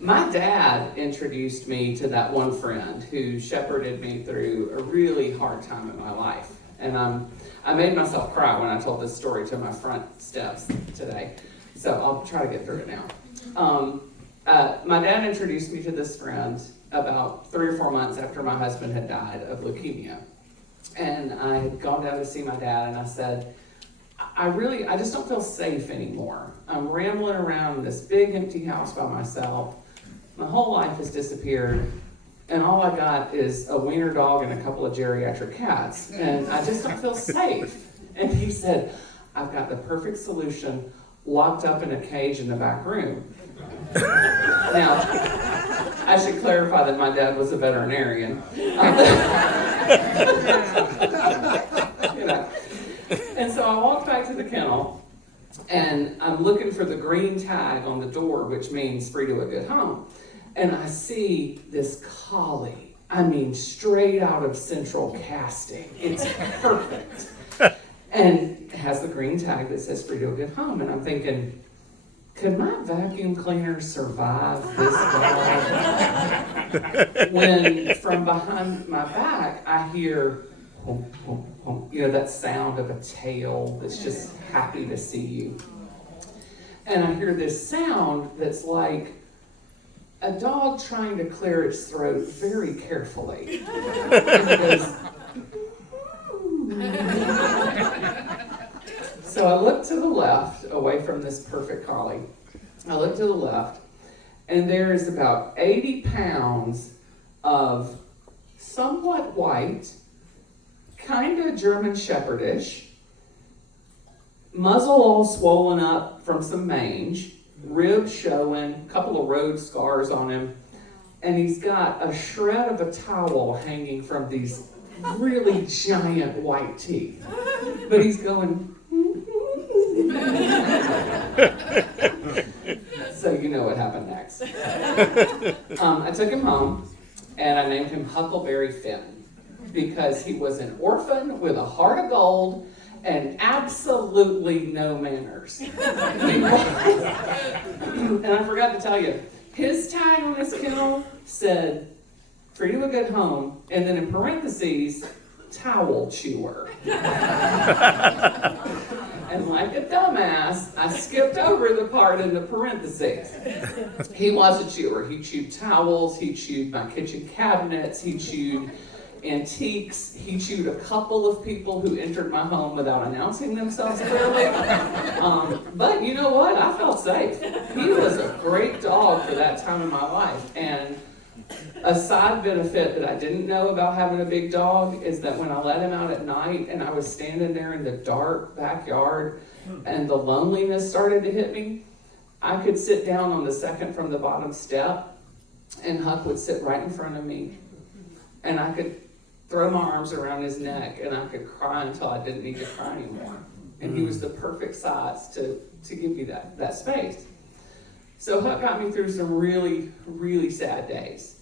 My dad introduced me to that one friend who shepherded me through a really hard time in my life. And I made myself cry when I told this story to my front steps today. So I'll try to get through it now. My dad introduced me to this friend about 3 or 4 months after my husband had died of leukemia. And I had gone down to see my dad, and I said, I just don't feel safe anymore. I'm rambling around in this big empty house by myself. My whole life has disappeared, and all I got is a wiener dog and a couple of geriatric cats, and I just don't feel safe. And he said, I've got the perfect solution, locked up in a cage in the back room. Now, I should clarify that my dad was a veterinarian. And so I walked back to the kennel, and I'm looking for the green tag on the door, which means free to a good home. And I see this collie, straight out of Central Casting. It's perfect. And it has the green tag that says free to a good home. And I'm thinking, could my vacuum cleaner survive this dog? When from behind my back, I hear, honk, honk, honk, that sound of a tail that's just happy to see you. And I hear this sound that's like a dog trying to clear its throat very carefully. And it goes, so I look to the left, away from this perfect collie. I look to the left, and there is about 80 pounds of somewhat white, kind of German Shepherdish, muzzle all swollen up from some mange, ribs showing, a couple of road scars on him, and he's got a shred of a towel hanging from these really giant white teeth. But he's going, so you know what happened next. I took him home, and I named him Huckleberry Finn, because he was an orphan with a heart of gold and absolutely no manners. And I forgot to tell you, his tag on his kennel said, free to a good home, and then in parentheses, towel chewer. And like a dumbass, I skipped over the part in the parentheses. He was a chewer. He chewed towels, he chewed my kitchen cabinets, he chewed antiques, he chewed a couple of people who entered my home without announcing themselves clearly. But you know what? I felt safe. He was a great dog for that time in my life. And a side benefit that I didn't know about having a big dog is that when I let him out at night and I was standing there in the dark backyard and the loneliness started to hit me, I could sit down on the second from the bottom step and Huck would sit right in front of me, and I could throw my arms around his neck and I could cry until I didn't need to cry anymore. And he was the perfect size to give me that space. So Huck got me through some really, really sad days.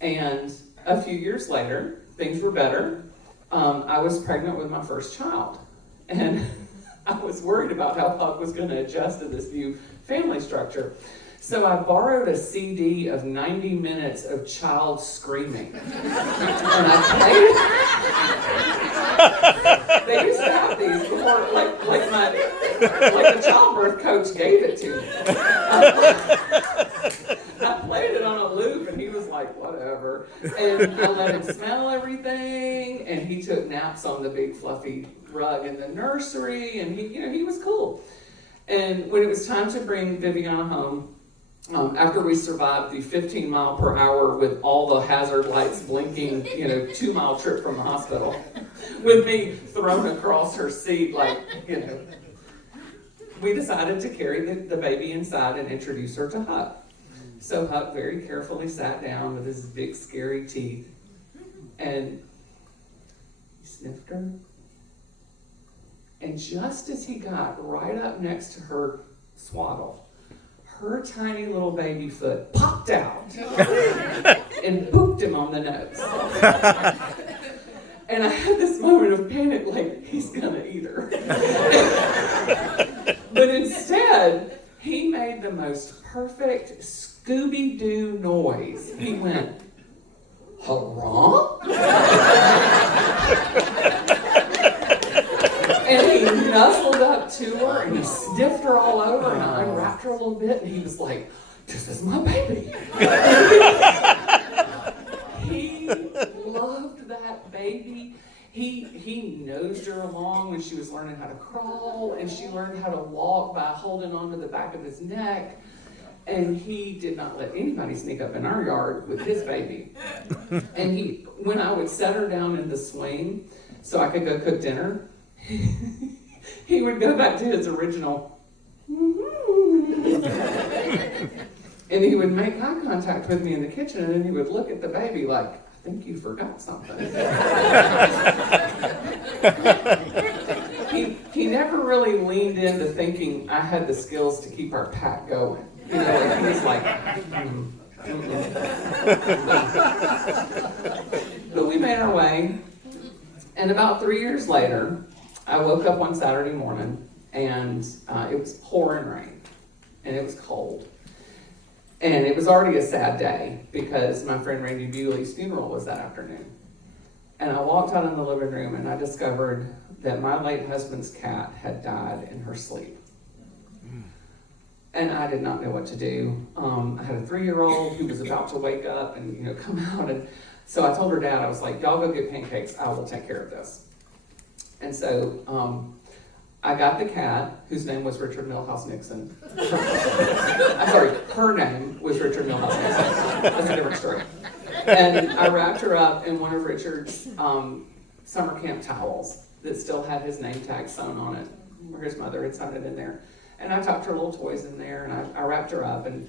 And a few years later, things were better. I was pregnant with my first child. And I was worried about how Huck was going to adjust to this new family structure. So I borrowed a CD of 90 minutes of child screaming. And I played. They used to have these before, like the childbirth coach gave it to me. I played it on a loop, and he was like, whatever. And I let him smell everything, and he took naps on the big fluffy rug in the nursery, and he was cool. And when it was time to bring Viviana home, after we survived the 15 mile per hour with all the hazard lights blinking, 2 mile trip from the hospital, with me thrown across her seat, we decided to carry the baby inside and introduce her to Huck. So Huck very carefully sat down with his big scary teeth, and he sniffed her. And just as he got right up next to her swaddle, her tiny little baby foot popped out and booped him on the nose. And I had this moment of panic, like, he's gonna eat her. But instead, he made the most perfect Scooby-Doo noise. He went, hurrah? And he nuzzled up to her and he sniffed her all over and I unwrapped her a little bit and he was like, this is my baby. He loved that baby. He nosed her along when she was learning how to crawl, and she learned how to walk by holding onto the back of his neck. And he did not let anybody sneak up in our yard with his baby. And when I would set her down in the swing so I could go cook dinner, he would go back to his original, and he would make eye contact with me in the kitchen, and then he would look at the baby like, I think you forgot something. He never really leaned into thinking I had the skills to keep our pack going. You know, he was like, But we made our way, and about 3 years later, I woke up one Saturday morning, and it was pouring rain, and it was cold. And it was already a sad day because my friend Randy Bewley's funeral was that afternoon. And I walked out in the living room and I discovered that my late husband's cat had died in her sleep. And I did not know what to do. I had a 3-year-old who was about to wake up and come out. And so I told her dad, I was like, y'all go get pancakes. I will take care of this. And so I got the cat, whose name was Richard Milhouse Nixon. I'm sorry, her name was Richard Milhouse Nixon. That's a different story. And I wrapped her up in one of Richard's summer camp towels that still had his name tag sewn on it, where his mother had sewn it in there. And I tucked her little toys in there, and I wrapped her up, and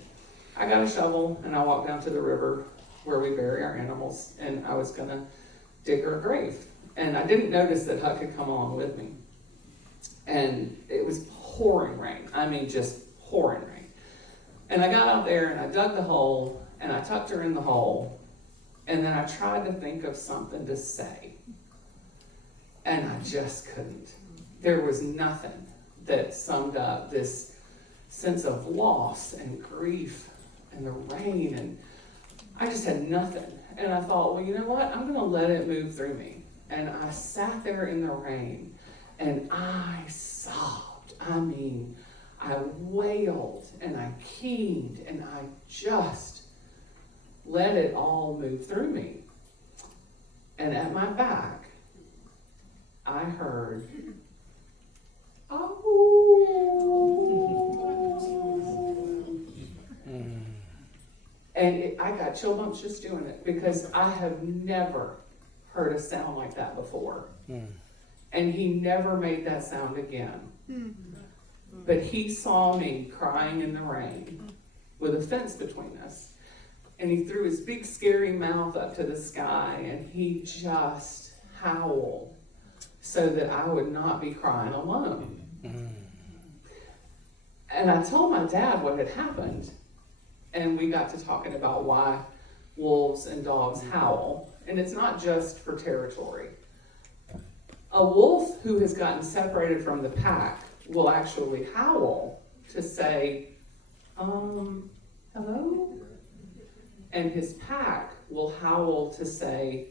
I got a shovel, and I walked down to the river where we bury our animals, and I was gonna dig her a grave. And I didn't notice that Huck had come along with me. And it was pouring rain. I mean, just pouring rain. And I got out there and I dug the hole and I tucked her in the hole. And then I tried to think of something to say. And I just couldn't. There was nothing that summed up this sense of loss and grief and the rain. And I just had nothing. And I thought, well, you know what? I'm going to let it move through me. And I sat there in the rain. And I sobbed. I mean, I wailed and I keened and I just let it all move through me. And at my back, I heard, oh. And I got chill bumps just doing it because I have never heard a sound like that before. And he never made that sound again. But he saw me crying in the rain with a fence between us. And he threw his big scary mouth up to the sky and he just howled so that I would not be crying alone. And I told my dad what had happened. And we got to talking about why wolves and dogs howl. And it's not just for territory. A wolf who has gotten separated from the pack will actually howl to say, hello? And his pack will howl to say,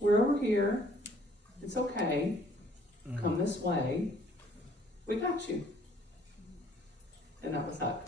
we're over here. It's okay. Come this way. We got you. And that was Huck.